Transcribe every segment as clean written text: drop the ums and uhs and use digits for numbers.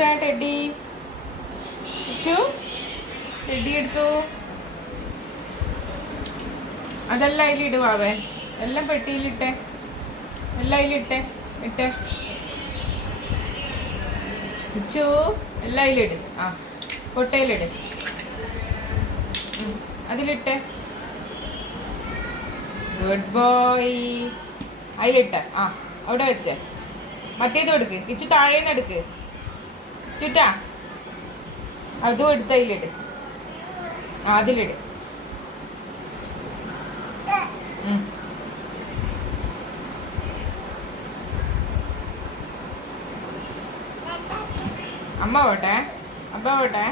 എടുത്താ teddy Ichu teddy എടുത്തു. അതെല്ലാം അതിലിടുവാവേ, എല്ലാം പെട്ടിയിലിട്ടെ, എല്ലാം അതിലിട്ടെ ഇട്ടെ ഇച്ചു, എല്ലാം അതിലിട്. ആ കൊട്ടയിലിട്, അതിലിട്ടെ. Good boy. അതിലിട്ട. ആ അവിടെ വെച്ചേ. മറ്റേതും എടുക്ക് ഇച്ചു, താഴേന്ന് എടുക്ക് ചുറ്റാ. അതും എടുത്ത് അതിലിട്. ആ അതിലിട്. അമ്മ പോട്ടെ, അപ്പ പോട്ടെ,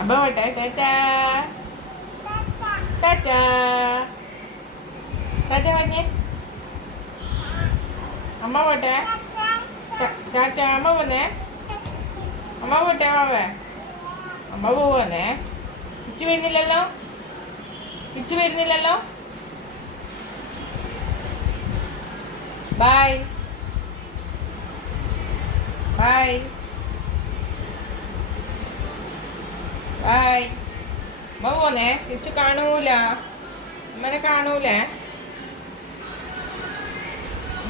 അപ്പ പോട്ടെ. ടാറ്റാ ടാറ്റാ ടാറ്റ പറഞ്ഞേ. അമ്മ പോട്ടെ. ടാറ്റ. അമ്മ പോന്നേ, അമ്മ പോട്ടെ. മാവേ അമ്മ പോവാന്നേ. ഇച്ചു വരുന്നില്ലല്ലോ, ഇച്ചു വരുന്നില്ലല്ലോ. Bye bye bye. അമ്മ പോന്നേ. ഇച്ചു കാണൂല, അമ്മനെ കാണൂലേ.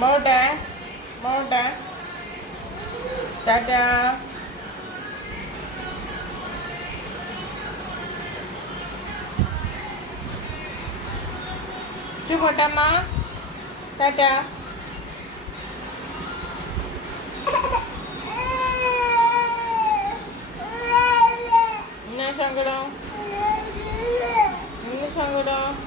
പോട്ടെ പോട്ടെ. ടാറ്റാ. ഇച്ചു പോട്ടമ്മ. ടാറ്റാ. എന്നാ സങ്കടം, എന്നാ സങ്കടം.